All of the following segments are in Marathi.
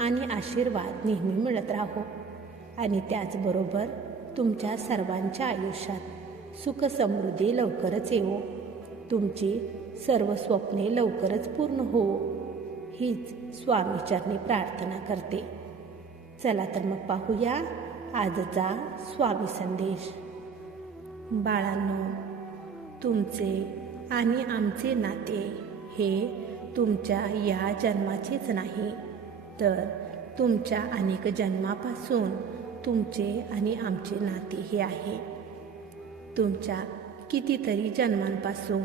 आणि आशीर्वाद नेहमी मिळत राहो. आणि त्याचबरोबर तुमच्या सर्वांच्या आयुष्यात सुख समृद्धी लवकरच येवो. तुमची सर्व स्वप्ने लवकरच पूर्ण होवो हीच स्वामीचरणी प्रार्थना करते. चला तर मग पाहूया आजचा स्वामी संदेश. बाळांनो तुमचे आणि आमचे नाते हे तुमच्या या जन्माचेच नाही. तर तुमच्या अनेक जन्मापासून तुमचे आणि आमचे नाते हे आहे. तुमच्या कितीतरी जन्मांपासून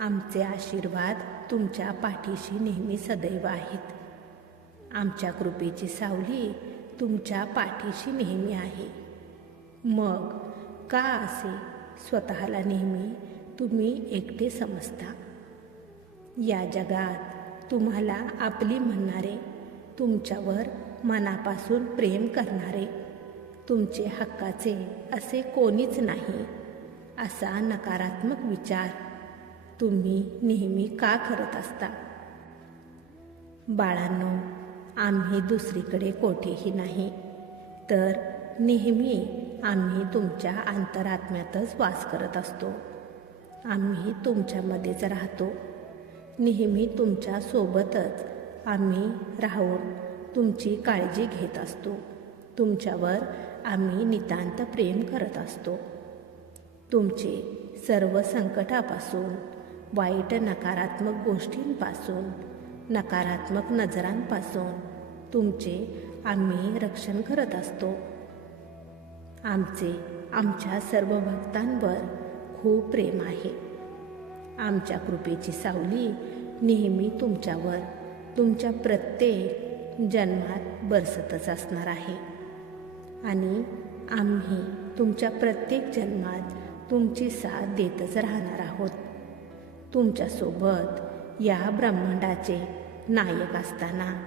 आमचे आशीर्वाद तुमच्या पाठीशी नेहमी सदैव आहेत. आमच्या कृपेची सावली तुमच्या पाठीशी नेहमी आहे. मग का असे स्वतःला नेहमी तुम्ही एकटे समजता? या जगात तुम्हाला आपली म्हणणारे तुमच्यावर मनापासून प्रेम करणारे. तुमचे हक्काचे असे कोणीच नाही. असा नकारात्मक विचार. तुम्ही नेहमी का करत असता? बाळांनो आम्ही दुसरीकडे कोठेही नाही. तर नेहमी आम्ही तुमच्या अंतरात्म्यातच वास करत असतो. आम्ही तुमच्यामध्येच राहतो. नेहमी तुमच्या सोबतच आम्ही राहून तुमची काळजी घेत असतो. तुमच्यावर आम्ही नितांत प्रेम करत असतो. तुमचे सर्व संकटापासून वाईट नकारात्मक गोष्टींपासून नकारात्मक नजरांपासून तुमचे आम्ही रक्षण करत असतो. आमचे आमच्या सर्व भक्तांवर खूप प्रेम आहे. आमच्या कृपेची सावली नेहमी तुमच्यावर तुमच्या प्रत्येक जन्मात बरसतच असणार आहे. आणि आम्ही तुमच्या प्रत्येक जन्मात तुमची साथ देतच राहणार आहोत. तुमच्यासोबत या ब्रह्मांडाचे नायक असताना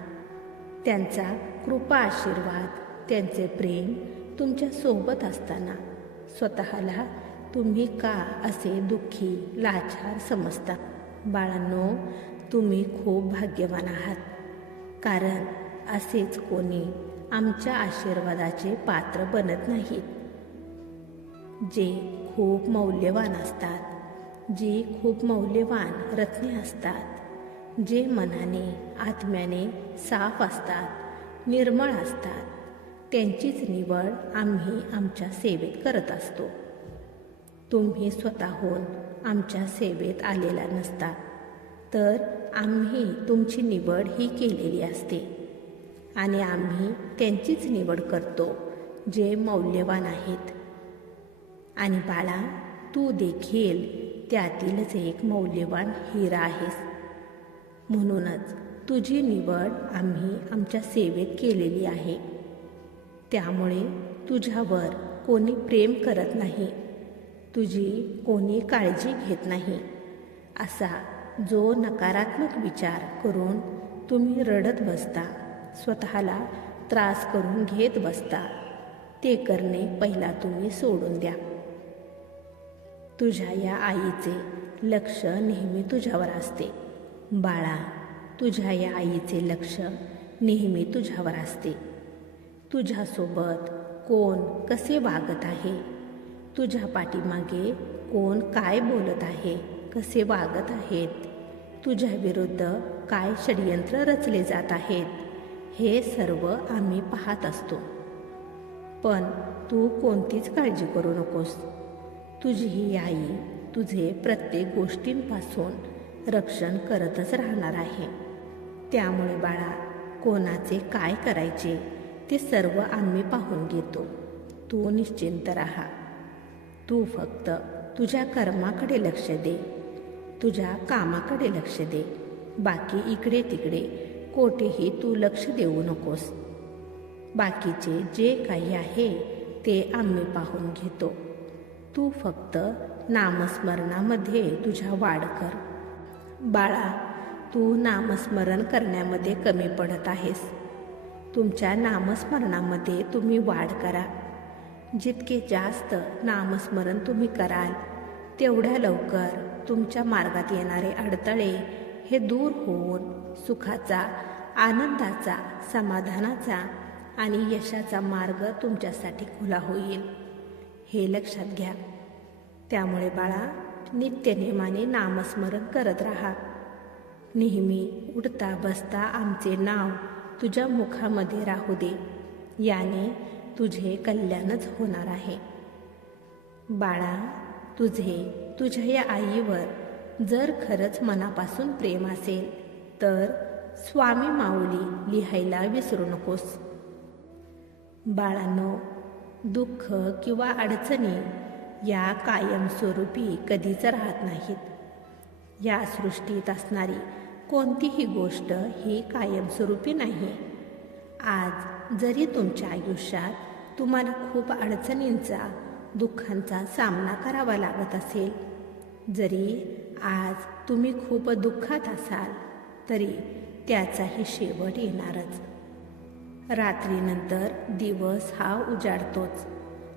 त्यांचा कृपा आशीर्वाद त्यांचे प्रेम तुमच्यासोबत असताना स्वतःला तुम्ही का असे दुःखी लाचार समजता? बाळांनो तुम्ही खूप भाग्यवान आहात. कारण असेच कोणी आमच्या आशीर्वादाचे पात्र बनत नाहीत. जे खूप मौल्यवान असतात जे खूप मौल्यवान रत्ने असतात जे मनाने आत्म्याने साफ असतात निर्मळ असतात त्यांचीच निवड आम्ही आमच्या सेवेत करत असतो. तुम्ही स्वतःहून आमच्या सेवेत आलेला नसता तर आम्ही तुमची निवड ही केलेली असते. आणि आम्ही त्यांचीच निवड करतो जे मौल्यवान आहेत. आणि बाळा तू देखील त्यातीलच एक मौल्यवान हिरा आहेस. म्हणूनच तुझी निवड आम्ही आमच्या सेवेत केलेली आहे. त्यामुळे तुझ्यावर कोणी प्रेम करत नाही. तुझी कोणी काळजी घेत नाही. असा जो नकारात्मक विचार करून तुम्ही रडत बसता स्वतःला त्रास करून घेत बसता ते करणे पहिला तुम्ही सोडून द्या. तुझ्या या आईचे लक्ष नेहमी तुझ्यावर असते. बाळा तुझ्या या आईचे लक्ष नेहमी तुझ्यावर असते. तुझ्यासोबत कोण कसे वागत आहे? तुझ्या पाठीमागे कोण काय बोलत आहे? कसे वागत आहेत? तुझ्या विरुद्ध काय षडयंत्र रचले जात आहेत हे सर्व आम्ही पाहत असतो. पण तू कोणतीच काळजी करू नकोस. तुझी ही आई तुझे प्रत्येक गोष्टींपासून रक्षण करतच राहणार आहे. त्यामुळे बाळा कोणाचे काय करायचे ते सर्व आम्ही पाहून घेतो. तू निश्चिंत राहा. तू फक्त तुझ्या कर्माकडे लक्ष दे. तुझ्या कामाकडे लक्ष दे. बाकी इकडे तिकडे कोठेही तू लक्ष देऊ नकोस. बाकीचे जे काही आहे ते आम्ही पाहून घेतो. तू फक्त नामस्मरणामध्ये तुझ्या वाढ कर. बाळा तू नामस्मरण करण्यामध्ये कमी पडत आहेस. तुमच्या नामस्मरणामध्ये तुम्ही वाढ करा. जितके जास्त नामस्मरण तुम्ही कराल तेवढ्या लवकर तुमच्या मार्गात येणारे अडथळे हे दूर होऊन सुखाचा आनंदाचा समाधानाचा आणि यशाचा मार्ग तुमच्यासाठी खुला होईल. हे लक्षात घ्या. त्यामुळे बाळा नित्यनेमाने नामस्मरण करत राहा. नेहमी उठता बसता आमचे नाव तुझ्या मुखामध्ये राहू दे. याने तुझे कल्याणच होणार आहे. बाळा तुझे तुझ्या या आईवर जर खरंच मनापासून प्रेम असेल तर स्वामी माऊली लिहायला विसरू नकोस. बाळांनो दुःख किंवा अडचणी या कायमस्वरूपी कधीच राहत नाहीत. या सृष्टीत असणारी कोणतीही गोष्ट ही कायमस्वरूपी नाही. आज जरी तुमच्या आयुष्यात तुम्हाला खूप अडचणींचा दुःखांचा सामना करावा लागत असेल. जरी आज तुम्ही खूप दुःखात असाल तरी त्याचाही शेवट येणारच. रात्रीनंतर दिवस हा उजाडतोच.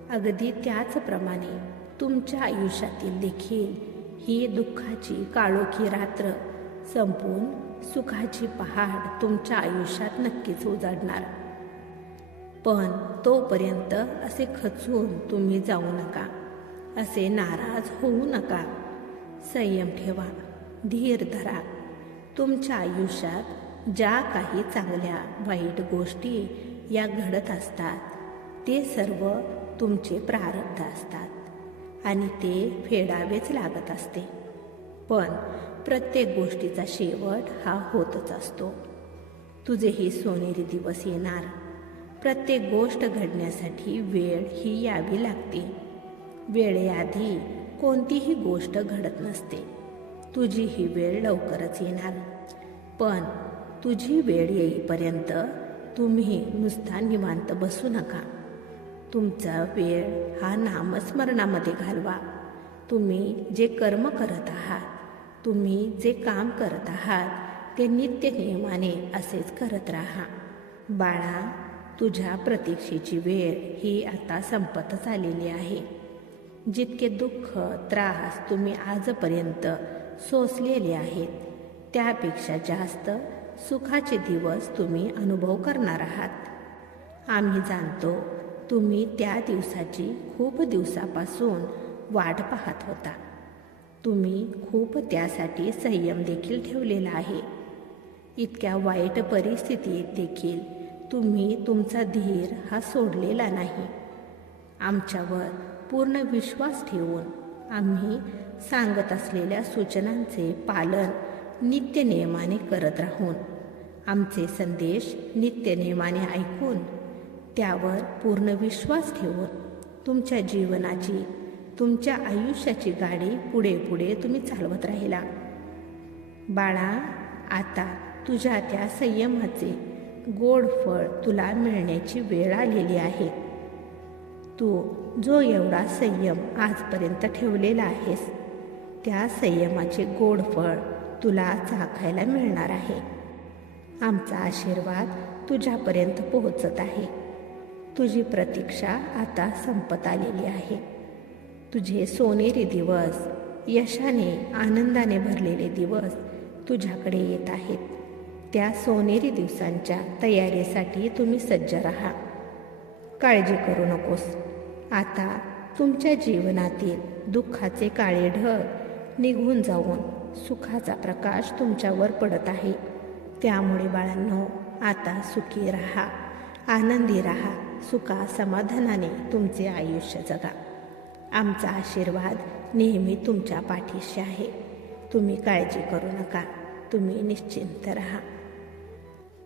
अगदी त्याचप्रमाणे तुमच्या आयुष्यातील देखील ही दुःखाची काळोखी रात्र संपून सुखाची पहाड तुमच्या आयुष्यात नक्कीच उजाडणार. पण तोपर्यंत असे खचून तुम्ही जाऊ नका. असे नाराज होऊ नका. संयम ठेवा. धीर धरा. तुमच्या आयुष्यात ज्या काही चांगल्या वाईट गोष्टी या घडत असतात ते सर्व तुमचे प्रारब्ध असतात आणि ते फेडावेच लागत असते. पण प्रत्येक गोष्टीचा शेवट हा होतच असतो. तुझेही सोनेरी दिवस येणार. प्रत्येक गोष्ट घडण्यासाठी वेळ ही यावी लागते. वेळेआधी कोणतीही गोष्ट घडत नसते. तुझी ही वेळ लवकरच येणार. पण तुझी वेळ येईपर्यंत तुम्ही नुसता निवांत बसू नका. तुमचा वेळ हा नामस्मरणामध्ये घालवा. तुम्ही जे कर्म करत आहात तुम्ही जे काम करत आहात ते नित्य नियमाने असेच करत राहा. बाळा तुझ्या प्रतीक्षेची वेळ ही आता संपतच आलेली आहे. जितके दुःख त्रास तुम्ही आजपर्यंत सोसलेले आहेत त्यापेक्षा जास्त सुखाचे दिवस तुम्ही अनुभव करणार आहात. आम्ही जाणतो तुम्ही त्या दिवसाची खूप दिवसापासून वाट पाहत होता. तुम्ही खूप त्यासाठी संयम देखील ठेवलेला आहे. इतक्या वाईट परिस्थितीत देखील तुम्ही तुमचा धीर हा सोडलेला नाही. आमच्यावर पूर्ण विश्वास ठेवून आम्ही सांगत असलेल्या सूचनांचे पालन नित्यनियमाने करत राहून आमचे संदेश नित्यनियमाने ऐकून त्यावर पूर्ण विश्वास ठेवून तुमच्या जीवनाची तुमच्या आयुष्याची गाडी पुढे पुढे तुम्ही चालवत राहिला. बाळा आता तुझ्या त्या संयमाचे गोड फळ तुला मिळण्याची वेळ आलेली आहे. तू जो एवढा संयम आजपर्यंत ठेवलेला आहेस त्या संयमाचे गोड फळ तुला चाखायला मिळणार आहे. आमचा आशीर्वाद तुझ्यापर्यंत पोहोचत आहे. तुझी प्रतीक्षा आता संपत आलेली आहे. तुझे सोनेरी दिवस यशाने आनंदाने भरलेले दिवस तुझ्याकडे येत आहेत. त्या सोनेरी दिवसांच्या तयारीसाठी तुम्ही सज्ज राहा. काळजी करू नकोस. आता तुमच्या जीवनातील दुःखाचे काळे ढग निघून जाऊन सुखाचा प्रकाश तुमच्यावर पडत आहे. त्यामुळे बाळांनो आता सुखी राहा. आनंदी राहा. सुखा समाधानाने तुमचे आयुष्य जगा. आमचा आशीर्वाद नेहमी तुमच्या पाठीशी आहे. तुम्ही काळजी करू नका. तुम्ही निश्चिंत राहा.